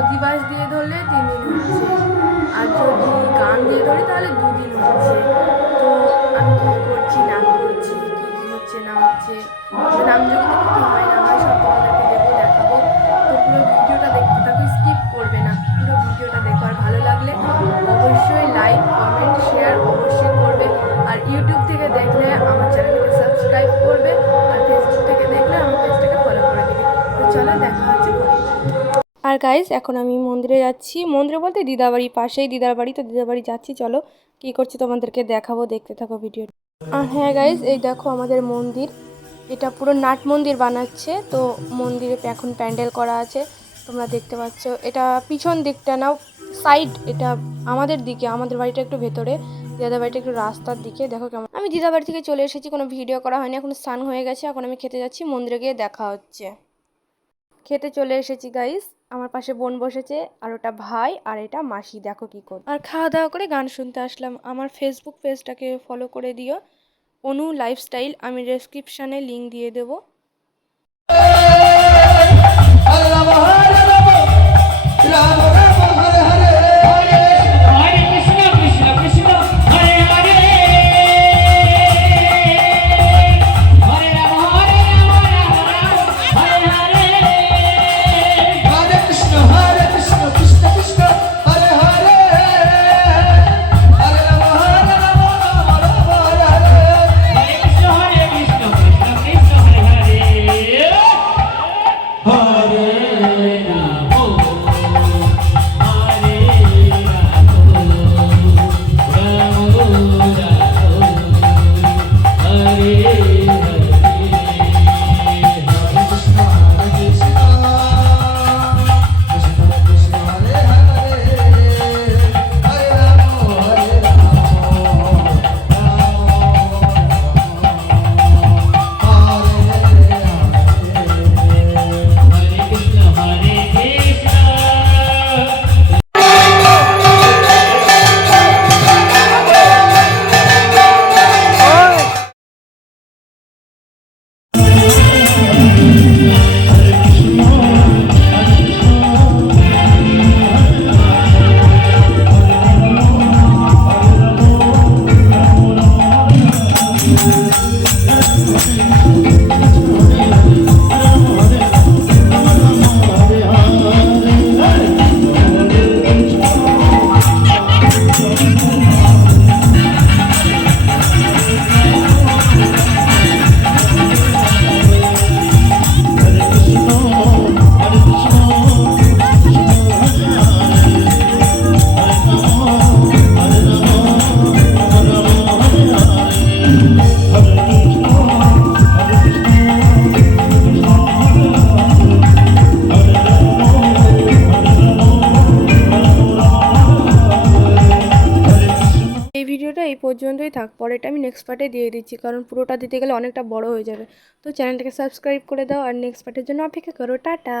অধিবাস দিয়ে ধরলে 3 দিন হচ্ছে, আর যদি গান দিয়ে ধরি তাহলে 2 দিন হচ্ছে। তো আমি কী করছি না করছি, কী কী হচ্ছে না হচ্ছে, নামযজ্ঞতে কী কী হয় না হয় সব তোমাদেরকে দেবো, দেখাবো। তো পুরো ভিডিওটা দেখতে থাকো, স্কিপ করবে না, পুরো ভিডিওটা দেখো। আর ভালো লাগলে অবশ্যই লাইক কমেন্ট শেয়ার অবশ্যই করবে। আর ইউটিউব থেকে দেখলে আমার চ্যানেলটাকে সাবস্ক্রাইব করবে, আর ফেসবুক থেকে দেখলে আমার পেজটাকে ফলো করে দেবে। তো চলো দেখা হচ্ছে পরে। আর গাইজ এখন আমি মন্দিরে যাচ্ছি, মন্দিরে বলতে দিদার বাড়ি, পাশেই দিদার বাড়ি। তো দিদার বাড়ি যাচ্ছি, চলো কী করছি তোমাদেরকে দেখাবো, দেখতে থাকো ভিডিও। আর হ্যাঁ গাইজ, এই দেখো আমাদের মন্দির, এটা পুরো নাট মন্দির বানাচ্ছে। তো মন্দিরে এখন প্যান্ডেল করা আছে, তোমরা দেখতে পাচ্ছ। এটা পিছন দিকটা নাও, সাইড, এটা আমাদের দিকে, আমাদের বাড়িটা একটু ভেতরে, দিদার বাড়িটা একটু রাস্তার দিকে। দেখো কেমন। আমি দিদার বাড়ি থেকে চলে এসেছি, কোনো ভিডিও করা হয়নি, এখন স্নান হয়ে গেছে, এখন আমি খেতে যাচ্ছি, মন্দিরে গিয়ে দেখা হচ্ছে। খেতে চলে এসেছি গাইস, আমার পাশে বোন বসেছে, আর ওটা ভাই, আর এটা মাসি। দেখো কি কর। আর খাওয়া দাওয়া করে গান শুনতে আসলাম। আমার ফেসবুক পেজটাকে ফলো করে দিও, অনু লাইফস্টাইল, আমি ডেসক্রিপশানে লিঙ্ক দিয়ে দেবো। এই ভিডিওটা এই পর্যন্তই থাক, পরেরটা আমি নেক্সট পার্টে দিয়ে দিচ্ছি, কারণ পুরোটা দিতে গেলে অনেকটা বড় হয়ে যাবে। তো চ্যানেলটাকে সাবস্ক্রাইব করে দাও, আর নেক্সট পার্টের জন্য অপেক্ষা করো। টাটা।